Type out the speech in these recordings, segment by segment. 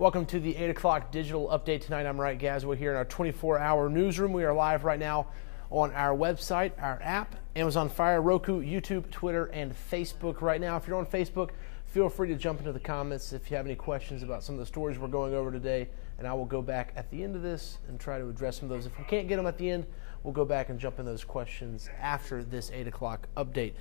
Welcome to the 8 o'clock digital update tonight. I'm Wright Gasway here in our 24-hour newsroom. We are live right now on our website, our app, Amazon Fire, Roku, YouTube, Twitter, and Facebook right now. If you're on Facebook, feel free to jump into the comments if you have any questions about some of the stories we're going over today, and I will go back at the end of this and try to address some of those. If we can't get them at the end, we'll go back and jump in those questions after this 8 o'clock update.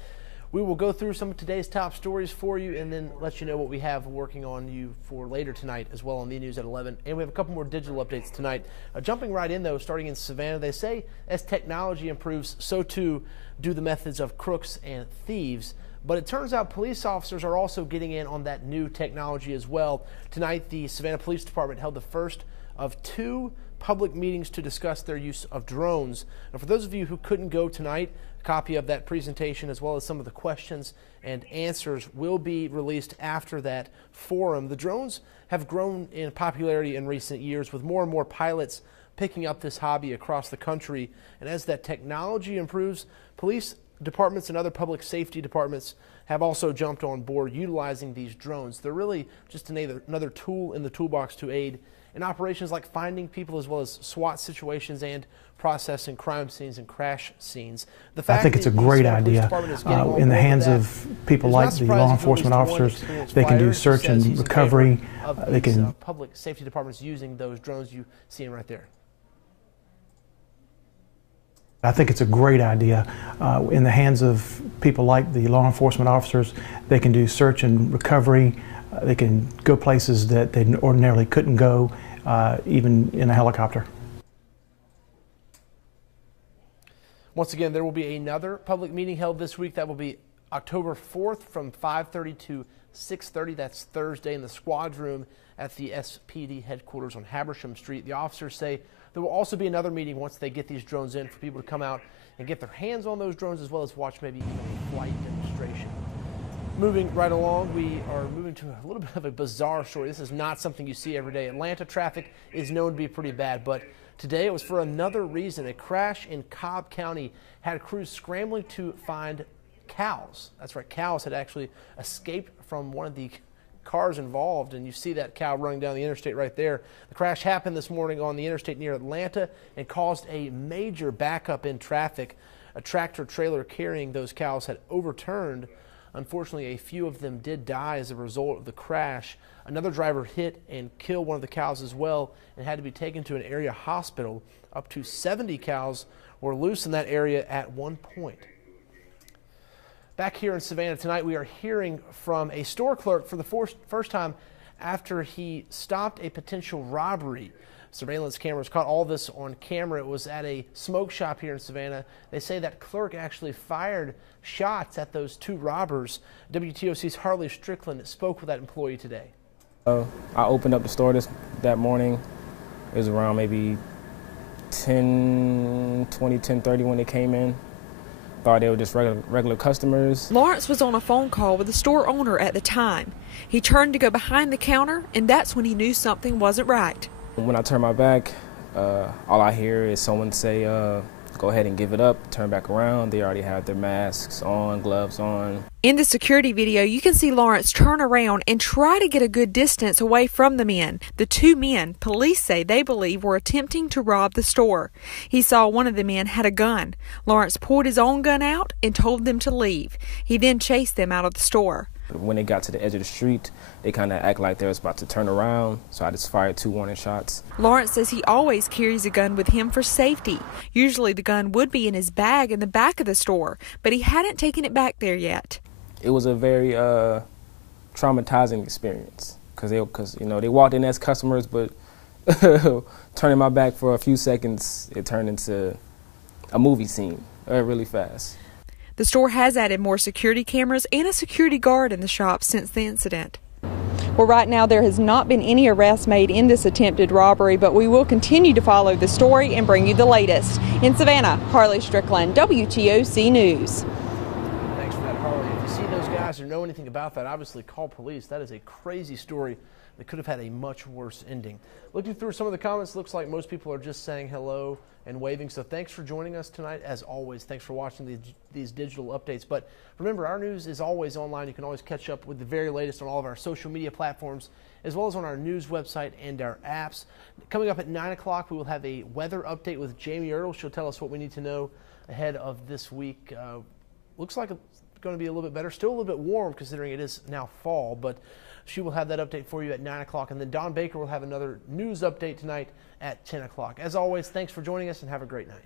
We will go through some of today's top stories for you and then let you know what we have working on you for later tonight as well on the news at 11. And we have a couple more digital updates tonight. Jumping right in, though, starting in Savannah, they say as technology improves, so too do the methods of crooks and thieves. But it turns out police officers are also getting in on that new technology as well. Tonight, the Savannah Police Department held the first of two public meetings to discuss their use of drones. And for those of you who couldn't go tonight, a copy of that presentation as well as some of the questions and answers will be released after that forum. The drones have grown in popularity in recent years with more and more pilots picking up this hobby across the country. And as that technology improves, police departments and other public safety departments have also jumped on board utilizing these drones. They're really just another tool in the toolbox to aid in operations like finding people as well as SWAT situations and processing crime scenes and crash scenes. I think it's a great idea in the hands of people like the law enforcement officers. They can do search and recovery. They can public safety departments using those drones you see them right there. I think it's a great idea in the hands of people like the law enforcement officers. They can do search and recovery. They can go places that they ordinarily couldn't go, even in a helicopter. Once again, there will be another public meeting held this week. That will be October 4th from 5:30 to 6:30. That's Thursday in the squad room at the SPD headquarters on Habersham Street. The officers say there will also be another meeting once they get these drones in for people to come out and get their hands on those drones as well as watch maybe even a flight demonstration. Moving right along, we are moving to a little bit of a bizarre story. This is not something you see every day. Atlanta traffic is known to be pretty bad, but today it was for another reason. A crash in Cobb County had crews scrambling to find cows. That's right, cows had actually escaped from one of the cars involved, and you see that cow running down the interstate right there. The crash happened this morning on the interstate near Atlanta and caused a major backup in traffic. A tractor trailer carrying those cows had overturned. Unfortunately, a few of them did die as a result of the crash. Another driver hit and killed one of the cows as well and had to be taken to an area hospital. Up to 70 cows were loose in that area at one point. Back here in Savannah tonight, we are hearing from a store clerk for the first time after he stopped a potential robbery. Surveillance cameras caught all this on camera. It was at a smoke shop here in Savannah. They say that clerk actually fired shots at those two robbers. WTOC's Harley Strickland spoke with that employee today. I opened up the store that morning. It was around maybe 10:30 when they came in. Thought they were just regular customers. Lawrence was on a phone call with the store owner at the time. He turned to go behind the counter, and that's when he knew something wasn't right. When I turn my back, all I hear is someone say, go ahead and give it up, turn back around. They already had their masks on, gloves on. In the security video, you can see Lawrence turn around and try to get a good distance away from the men. The two men, police say they believe, were attempting to rob the store. He saw one of the men had a gun. Lawrence pulled his own gun out and told them to leave. He then chased them out of the store. When they got to the edge of the street, they kind of act like they was about to turn around, so I just fired 2 warning shots. Lawrence says he always carries a gun with him for safety. Usually the gun would be in his bag in the back of the store, but he hadn't taken it back there yet. It was a very traumatizing experience because they walked in as customers, but turning my back for a few seconds, it turned into a movie scene really fast. The store has added more security cameras and a security guard in the shop since the incident. Well, right now there has not been any arrests made in this attempted robbery, but we will continue to follow the story and bring you the latest. In Savannah, Harley Strickland, WTOC News. Thanks for that, Harley. If you see those guys or know anything about that, obviously call police. That is a crazy story that could have had a much worse ending. Looking through some of the comments, looks like most people are just saying hello and waving. So thanks for joining us tonight. As always, thanks for watching these digital updates. But remember, our news is always online. You can always catch up with the very latest on all of our social media platforms, as well as on our news website and our apps. Coming up at 9 o'clock, we will have a weather update with Jamie Earl. She'll tell us what we need to know ahead of this week. Looks like it's going to be a little bit better. Still a little bit warm considering it is now fall, but she will have that update for you at 9 o'clock. And then Don Baker will have another news update tonight at 10 o'clock. As always, thanks for joining us and have a great night.